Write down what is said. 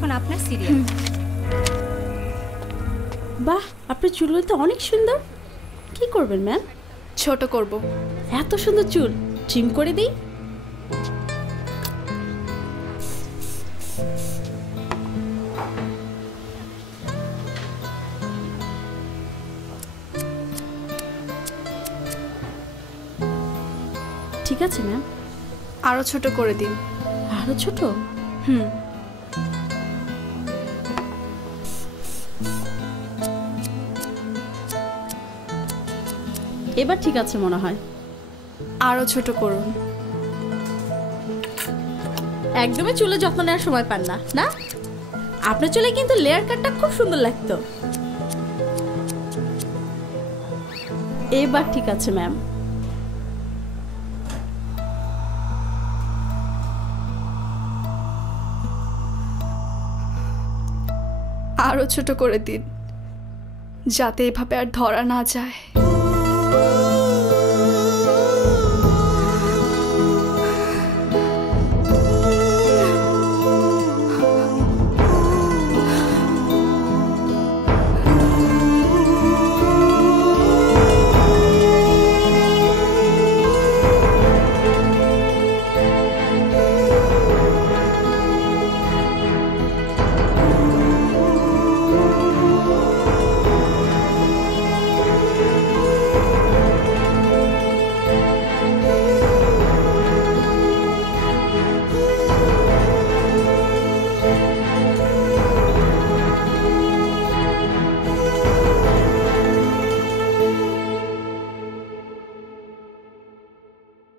এখন আপনার সিরিয়াল। বাহ, আপনার চুলগুলো তো অনেক সুন্দর। কি করবেন ম্যাম? ছোট করব। এত সুন্দর চুল ট্রিম করে দিই। ঠিক আছে ম্যাম। আরো ছোট করে দিন। আরো ছোট? হুম। এবার ঠিক আছে মনে হয়। আরো ছোট করুন। একদমই চুলে যত্ন নেওয়ার সময় পান না, না? আপনার চুলে কিন্তু লেয়ার কাটটা খুব সুন্দর লাগতো। এবার ঠিক আছে ম্যাম। আরো ছোট করে দিন, যাতে এভাবে আর ধরা না যায়।